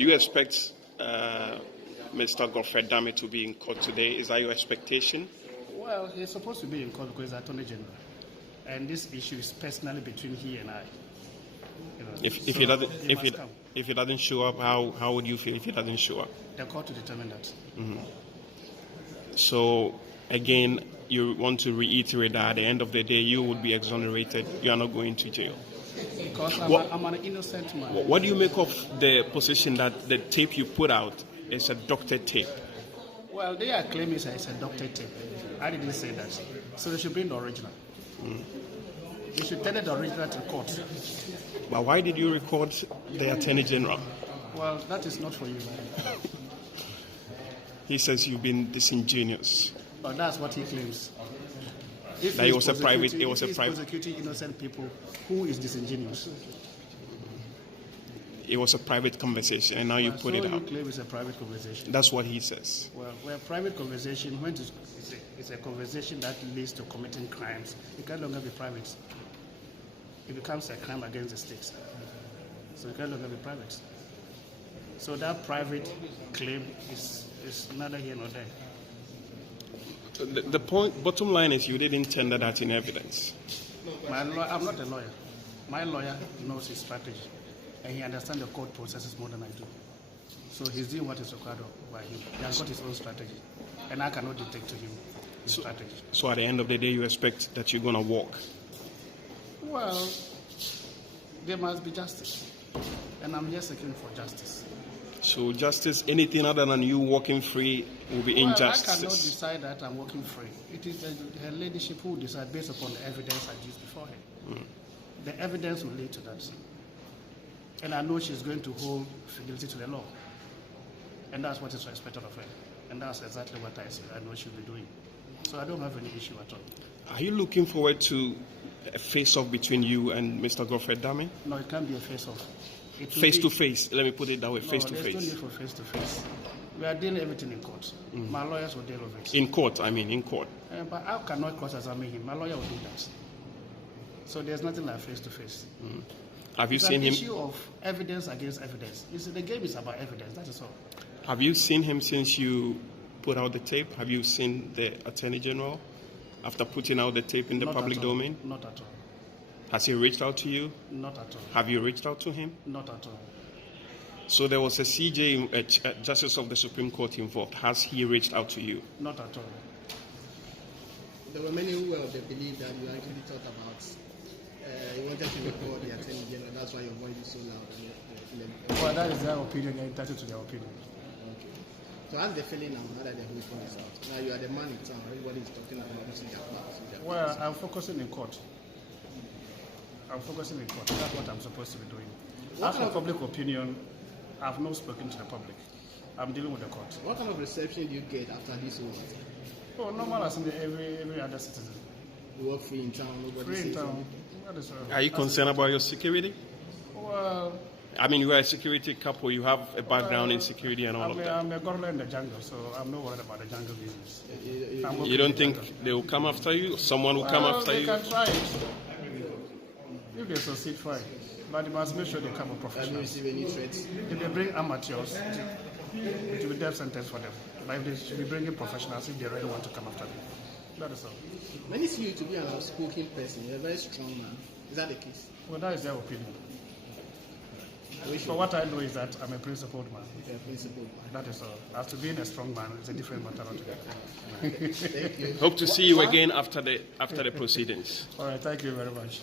Do you expect Mr. Godfred to be in court today? Is that your expectation? Well, he's supposed to be in court because he's Attorney General. And this issue is personally between he and I. You know, if he doesn't show up, how would you feel if he doesn't show up? The court to determine that. Mm-hmm. So, again, you want to reiterate that at the end of the day, you would be exonerated. You are not going to jail. Because I'm an innocent man. What do you make of the position that the tape you put out is a doctored tape? Well, they are claiming it's a doctored tape. I didn't say that. So they should bring the original. They should tell the original to court. But why did you record the Attorney General? Well, that is not for you. He says you've been disingenuous. But that's what he claims. That it was a private. It was a private. Prosecuting innocent people. Who is disingenuous? It was a private conversation, and now you put it out. You claim it's a private conversation. That's what he says. Well, private conversation, when it's a conversation that leads to committing crimes, it can no longer be private. It becomes a crime against the state. So it can no longer be private. So that private claim is neither here nor there. The bottom line is you didn't tender that in evidence. I'm not a lawyer. My lawyer knows his strategy, and he understands the court processes more than I do. So he's doing what is required by him. He has got his own strategy, and I cannot dictate to him his strategy. So at the end of the day, you expect that you're going to walk? Well, there must be justice, and I'm here seeking for justice. So justice, anything other than you walking free will be injustice? I cannot decide that I'm walking free. It is her ladyship who will decide based upon the evidence I used before her. The evidence will lead to that. And I know she's going to hold fidelity to the law. And that's what is expected of her. And that's exactly what I know she'll be doing. So I don't have any issue at all. Are you looking forward to a face-off between you and Mr. Godfred? No, it can't be a face-off. Face-to-face, let me put it that way, face-to-face. There's no need for face-to-face. We are dealing everything in court. My lawyers will deal with it. In court, in court. But I cannot cross-examine him. My lawyer will do that. So there's nothing like face-to-face. Have you seen him? It's an issue of evidence against evidence. The game is about evidence, that is all. Have you seen him since you put out the tape? Have you seen the Attorney General after putting out the tape in the public domain? Not at all. Has he reached out to you? Not at all. Have you reached out to him? Not at all. So there was a CJ, a Justice of the Supreme Court involved. Has he reached out to you? Not at all. There were many who they believe that you actually thought about you wanted to record the Attorney General. That's why your voice is so loud. Well, that is their opinion. They're entitled to their opinion. Okay. So how's the feeling now that they're holding this out? Now you are the man in town. Everybody is talking about this Jakpa. Well, I'm focusing in court. That's what I'm supposed to be doing. As for public opinion, I've not spoken to the public. I'm dealing with the court. What kind of reception do you get after this whole matter? Oh, normal as in every other citizen. You work free in town, nobody Free in town. Are you concerned about your security? Well, you are a security couple. You have a background in security and all of that. I'm a gorilla in the jungle, so I'm not worried about the jungle business. You don't think they will come after you? Someone will come after you? They can try it. If they succeed, fine. But they must make sure they come with professionals. Have you received any threats? If they bring amateurs, it will be death sentence for them. But if they should be bringing professionals, if they really want to come after them. That is all. Many see you to be an outspoken person. You're a very strong man. Is that the case? Well, that is their opinion. But what I know is that I'm a principled man. You're a principled man. That is all. As to being a strong man, it's a different matter altogether. Thank you. Hope to see you again after the proceedings. All right, thank you very much.